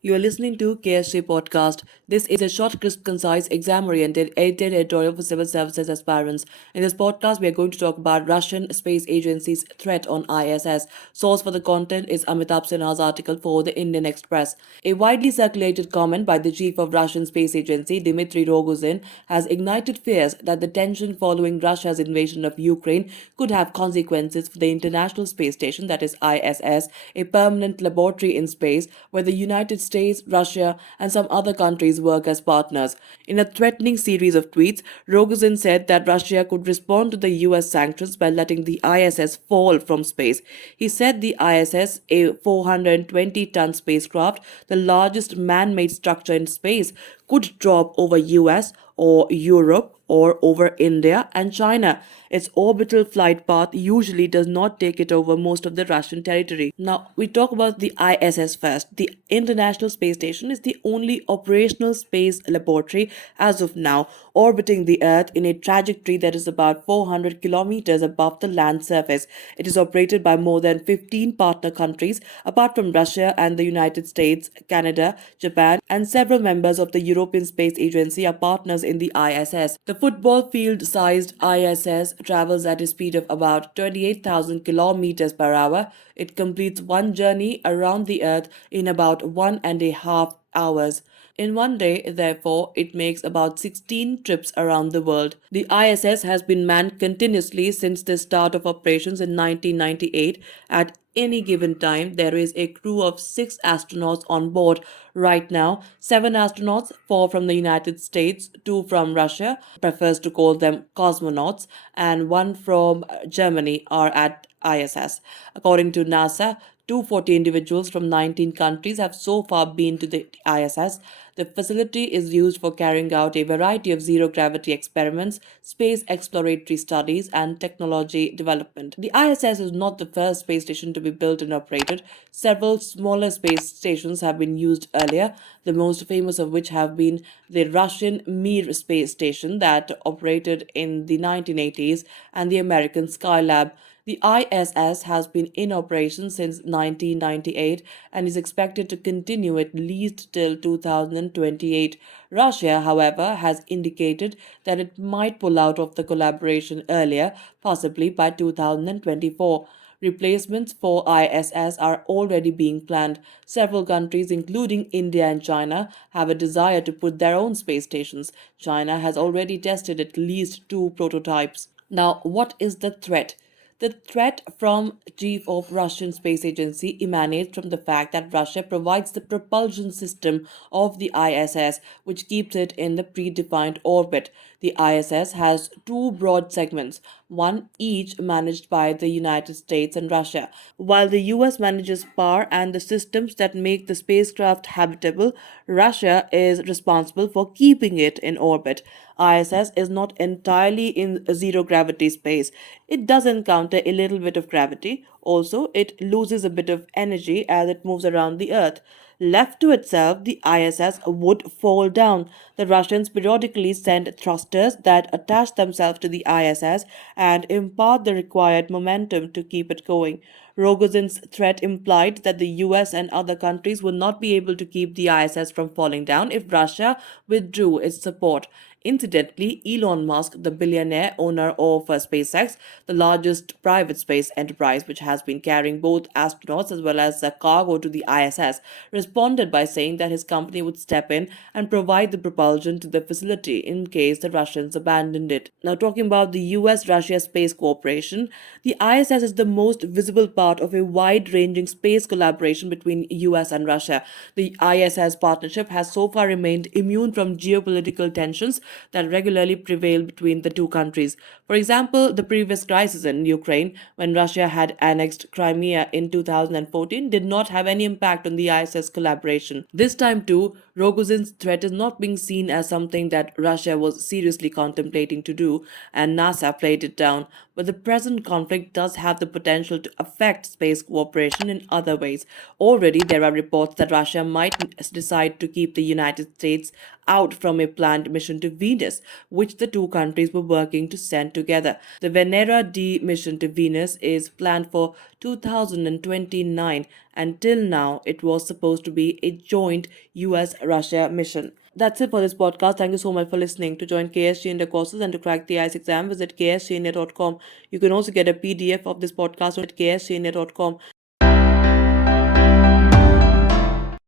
You are listening to KSG Podcast. This is a short, crisp, concise, exam-oriented, edited editorial for civil services aspirants. In this podcast, we are going to talk about Russian Space Agency's threat on ISS. Source for the content is Amitabh Sinha's article for the Indian Express. A widely circulated comment by the chief of Russian Space Agency, Dmitry Rogozin, has ignited fears that the tension following Russia's invasion of Ukraine could have consequences for the International Space Station, that is ISS, a permanent laboratory in space where the United States, Russia, and some other countries work as partners. In a threatening series of tweets, Rogozin said that Russia could respond to the US sanctions by letting the ISS fall from space. He said the ISS, a 420-ton spacecraft, the largest man-made structure in space, could drop over US or Europe or over India and China. Its orbital flight path usually does not take it over most of the Russian territory. Now, we talk about the ISS first. The International Space Station is the only operational space laboratory as of now, orbiting the Earth in a trajectory that is about 400 kilometers above the land surface. It is operated by more than 15 partner countries, apart from Russia and the United States, Canada, Japan, and several members of the European Space Agency are partners in the ISS. The football field sized ISS travels at a speed of about 28,000 kilometers per hour. It completes one journey around the Earth in about 1.5 hours. In one day, therefore, it makes about 16 trips around the world. The ISS has been manned continuously since the start of operations in 1998. At any given time, there is a crew of 6 astronauts on board. Right now, 7 astronauts, 4 from the United States, 2 from Russia, prefers to call them cosmonauts, and 1 from Germany are at ISS. According to NASA, 240 individuals from 19 countries have so far been to the ISS. The facility is used for carrying out a variety of zero gravity experiments, space exploratory studies, and technology development. The ISS is not the first space station to be built and operated. Several smaller space stations have been used earlier, the most famous of which have been the Russian Mir space station that operated in the 1980s and the American Skylab. The ISS has been in operation since 1998 and is expected to continue at least till 2028. Russia, however, has indicated that it might pull out of the collaboration earlier, possibly by 2024. Replacements for ISS are already being planned. Several countries, including India and China, have a desire to put their own space stations. China has already tested at least 2 prototypes. Now, what is the threat? The threat from chief of Russian space agency emanates from the fact that Russia provides the propulsion system of the ISS, which keeps it in the predefined orbit. The ISS has 2 broad segments, one each managed by the United States and Russia. While the US manages power and the systems that make the spacecraft habitable, Russia is responsible for keeping it in orbit. ISS is not entirely in zero gravity space. It does encounter a little bit of gravity. Also, it loses a bit of energy as it moves around the Earth. Left to itself, the ISS would fall down. The Russians periodically send thrusters that attach themselves to the ISS and impart the required momentum to keep it going. Rogozin's threat implied that the US and other countries would not be able to keep the ISS from falling down if Russia withdrew its support. Incidentally, Elon Musk, the billionaire owner of SpaceX, the largest private space enterprise which has been carrying both astronauts as well as cargo to the ISS, responded by saying that his company would step in and provide the propulsion to the facility in case the Russians abandoned it. Now, talking about the US Russia Space Cooperation, the ISS is the most visible part of a wide ranging space collaboration between US and Russia. The ISS partnership has so far remained immune from geopolitical tensions that regularly prevail between the two countries. For example, the previous crisis in Ukraine, when Russia had annexed Crimea in 2014, did not have any impact on the ISS collaboration. This time, too, Rogozin's threat is not being seen as something that Russia was seriously contemplating to do, and NASA played it down. but the present conflict does have the potential to affect space cooperation in other ways. Already, there are reports that Russia might decide to keep the United States out from a planned mission to Venus, which the two countries were working to send together. The Venera-D mission to Venus is planned for 2029, and till now, it was supposed to be a joint US Russia mission. That's it for this podcast. Thank you so much for listening. To join KSG in the courses and to crack the IELTS exam, visit ksgnet.com. You can also get a PDF of this podcast at ksgnet.com.